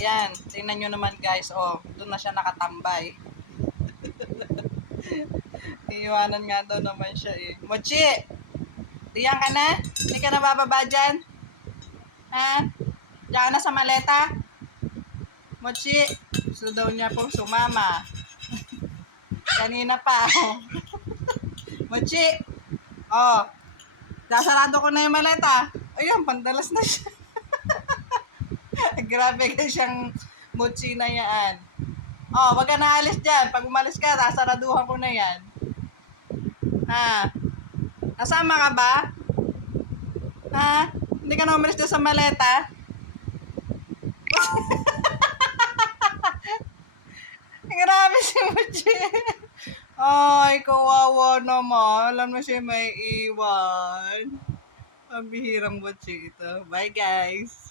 Ayan, tingnan nyo naman guys. Oh, doon na siya nakatambay. Iiwanan nga daw naman siya eh. Mochi! Diyan ka na? Hindi ka na bababa dyan? Ha? Diyan ka na sa maleta? Mochi! Gusto daw niya pong sumama. Kanina pa. Mochi! Oh, dasarado ko na yung maleta. Ayun, pandalas na siya. Grabe ka siyang mochi na yan. Oh, wag ka na alis dyan. Pag umalis ka, sasaraduhan ko na yan. Ha? Nasama ka ba? Ha? Hindi ka na umalis dyan sa maleta? Grabe si Mochi. Ay, kawawa naman. Alam mo siya may iwan. Ang bihirang Mochi ito. Bye guys.